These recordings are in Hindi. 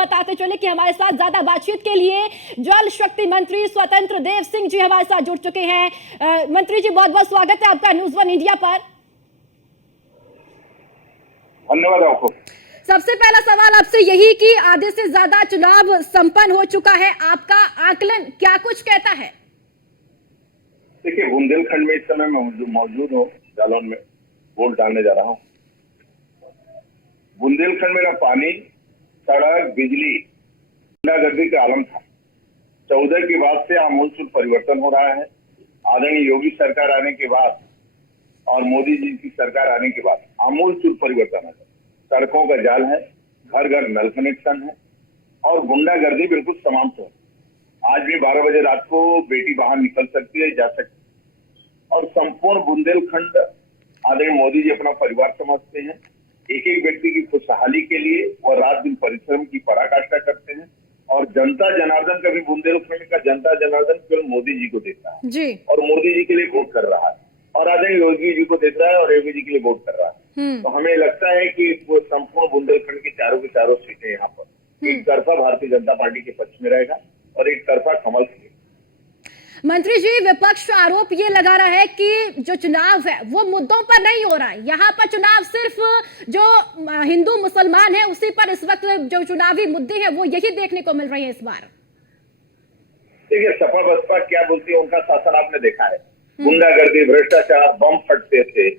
बताते चले कि हमारे साथ ज्यादा बातचीत के लिए जल शक्ति मंत्री स्वतंत्र देव सिंह जी हमारे साथ जुड़ चुके हैं। मंत्री जी, बहुत बहुत स्वागत है आपका न्यूज़ वन इंडिया पर। धन्यवाद आपको। सबसे पहला सवाल आपसे यही कि आधे से ज्यादा चुनाव संपन्न हो चुका है, आपका आकलन क्या कुछ कहता है? देखिए, बुंदेलखंड में इस समय मैं मौजूद हूँ, जालौन में वोट डालने जा रहा हूँ। बुंदेलखंड में ना पानी, सड़क, बिजली, गुंडागर्दी का आलम था। 14 के बाद से आमूलचूल परिवर्तन हो रहा है। आदरणीय योगी सरकार आने के बाद और मोदी जी की सरकार आने के बाद आमूलचूल परिवर्तन है। सड़कों का जाल है, घर घर नल कनेक्शन है और गुंडागर्दी बिल्कुल समाप्त है। आज भी 12 बजे रात को बेटी बाहर निकल सकती है, जा सकती है और संपूर्ण बुंदेलखंड आदरणीय मोदी जी अपना परिवार समझते हैं। एक एक व्यक्ति की खुशहाली के लिए और रात दिन परिश्रम की पराकाष्ठा करते हैं और जनता जनार्दन कभी बुंदेलखंड का जनता जनार्दन केवल मोदी जी को देता है जी। और मोदी जी के लिए वोट कर रहा है और आदरणीय योगी जी को देख रहा है और योगी जी के लिए वोट कर रहा है। तो हमें लगता है कि संपूर्ण बुंदेलखंड की चारों सीटें यहाँ पर एक तरफा भारतीय जनता पार्टी के पक्ष में रहेगा और एक तरफा कमल की। मंत्री जी, विपक्ष आरोप ये लगा रहा है कि जो चुनाव है वो मुद्दों पर नहीं हो रहा है, यहाँ पर चुनाव सिर्फ जो हिंदू मुसलमान है उसी पर इस वक्त जो चुनावी मुद्दे हैं वो यही देखने को मिल रहे हैं इस बार। देखिए, सपा बसपा क्या बोलती है, उनका शासन आपने देखा है। गुंडागर्दी, भ्रष्टाचार, बम फटते थे,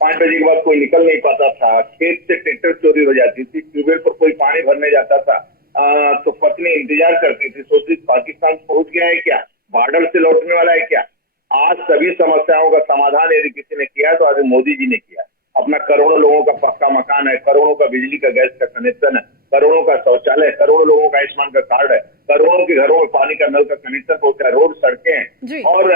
5 बजे के बाद कोई निकल नहीं पाता था, खेत से ट्रैक्टर चोरी हो जाती थी, ट्यूबवेल पर कोई पानी भरने जाता था तो पत्नी इंतजार करती थी, सोचती पाकिस्तान पहुंच गया है क्या, बॉर्डर से लौटने वाला है क्या। आज सभी समस्याओं का समाधान यदि किसी ने किया तो आज मोदी जी ने किया। अपना करोड़ों लोगों का पक्का मकान है, करोड़ों का बिजली का गैस का कनेक्शन है, करोड़ों का शौचालय, करोड़ों लोगों का आयुष्मान का कार्ड है, करोड़ों के घरों में पानी का नल का कनेक्शन पहुंचा है, रोड सड़कें हैं और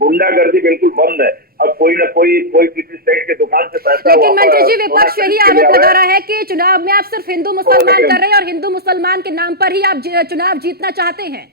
गुंडागर्दी बिल्कुल बंद है। अब कोई न कोई किसी सेठ के दुकान से पैसा। लेकिन मंत्री जी, विपक्ष यही आरोप लगा रहा है कि चुनाव में आप सिर्फ हिंदू मुसलमान कर रहे हैं और हिंदू मुसलमान के नाम पर ही आप चुनाव जीतना चाहते हैं।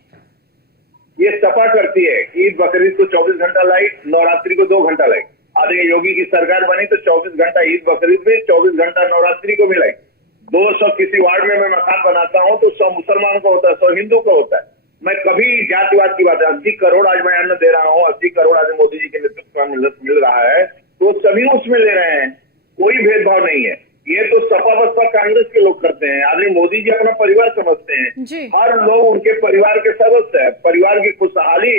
ये सपा करती है। ईद बकरीद को 24 घंटा लाइट, नवरात्रि को 2 घंटा लाइट। आदरणीय योगी की सरकार बनी तो 24 घंटा ईद बकरीद में, 24 घंटा नवरात्रि को भी लाइट। 200 किसी वार्ड में मैं मकान बनाता हूं तो 100 मुसलमान को होता है, 100 हिंदू को होता है। मैं कभी जातिवाद की बात है। 80 करोड़ आज मैं अन्न दे रहा हूँ, 80 करोड़ आज मोदी जी के नेतृत्व में मिल रहा है तो सभी उसमें ले रहे हैं, कोई भेदभाव नहीं है। ये तो सपा बसपा कांग्रेस के लोग करते हैं। आदरणीय मोदी जी अपना परिवार समझते हैं, हर लोग उनके परिवार के सदस्य है। परिवार की खुशहाली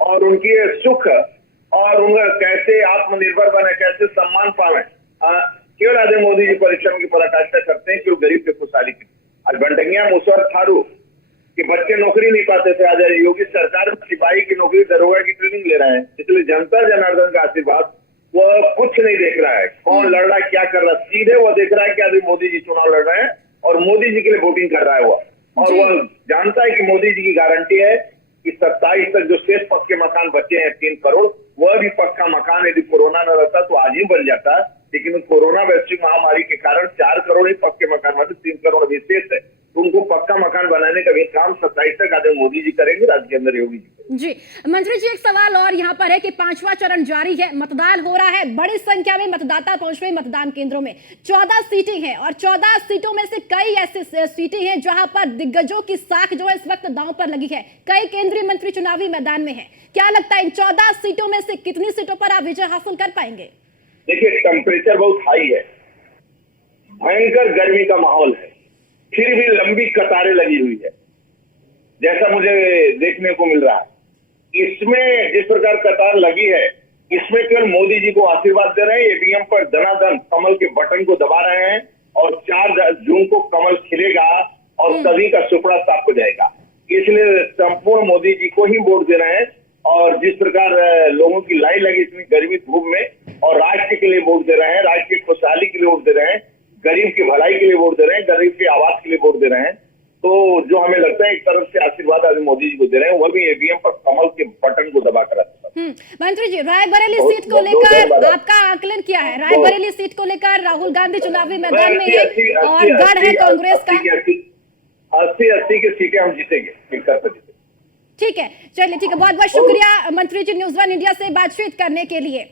और उनकी सुख और उनका कैसे आत्मनिर्भर बने, कैसे सम्मान पावे, केवल आदरणीय मोदी जी परिश्रम की पराकाष्ठा करते हैं कि वो गरीब की खुशहाली की। आज बंटंगिया मुसहर थारू कि बच्चे नौकरी नहीं पाते थे, आज योगी सरकार सिपाही की नौकरी, दरोगा की ट्रेनिंग ले रहे हैं। इसलिए जनता जनार्दन का आशीर्वाद वो कुछ नहीं देख रहा है, कौन लड़ रहा है, क्या कर रहा है, सीधे वो देख रहा है कि अभी मोदी जी चुनाव लड़ रहे हैं और मोदी जी के लिए वोटिंग कर रहा है वो। और वो जानता है कि मोदी जी की गारंटी है कि 27 तक जो शेष पक्के मकान बचे हैं 3 करोड़, वह भी पक्का मकान यदि कोरोना न रहता तो आज ही बन जाता, लेकिन कोरोना वैश्विक महामारी के कारण 4 करोड़ ही पक्के मकान बने, 3 करोड़ अभी शेष है। तो उनको पक्का मकान बनाने का भी काम 27 तक आदरणीय मोदी जी करेंगे, राज्य के अंदर योगी जी। जी मंत्री जी, एक सवाल और यहाँ पर है कि 5वां चरण जारी है, मतदान हो रहा है, बड़ी संख्या में मतदाता पहुंच रहे मतदान केंद्रों में। 14 सीटें हैं और 14 सीटों में से कई ऐसे सीटें हैं जहां पर दिग्गजों की साख जो है इस वक्त दांव पर लगी है। कई केंद्रीय मंत्री चुनावी मैदान में है। क्या लगता है इन 14 सीटों में से कितनी सीटों पर आप विजय हासिल कर पाएंगे? देखिए, टेम्परेचर बहुत हाई है, भयंकर गर्मी का माहौल है, फिर भी लंबी कतारें लगी हुई है जैसा मुझे देखने को मिल रहा है। इसमें जिस प्रकार कतार लगी है, इसमें केवल मोदी जी को आशीर्वाद दे रहे हैं, ईवीएम पर धनाधन कमल के बटन को दबा रहे हैं और 4 जून को कमल खिलेगा और सभी का सुपड़ा साफ हो जाएगा। इसलिए संपूर्ण मोदी जी को ही वोट दे रहे हैं और जिस प्रकार लोगों की लाइन लगी इतनी गर्मी धूप में और राष्ट्र के लिए वोट दे रहे हैं, राष्ट्र की खुशहाली के लिए वोट दे रहे हैं, गरीब की भलाई के लिए वोट दे रहे हैं, गरीब के आवाज के लिए वोट दे रहे हैं। तो जो हमें लगता है एक तरफ से आशीर्वाद आज मोदी जी को दे रहे हैं, वह भी ईवीएम पर कमल के बटन को दबाकर। मंत्री जी, रायबरेली सीट को लेकर आपका आकलन क्या है? रायबरेली सीट को लेकर राहुल गांधी चुनावी मैदान में है और गढ़ है कांग्रेस का। 80 की सीटें हम जीतेंगे। ठीक है, चलिए ठीक है, बहुत बहुत शुक्रिया मंत्री जी न्यूज़ वन इंडिया से बातचीत करने के लिए।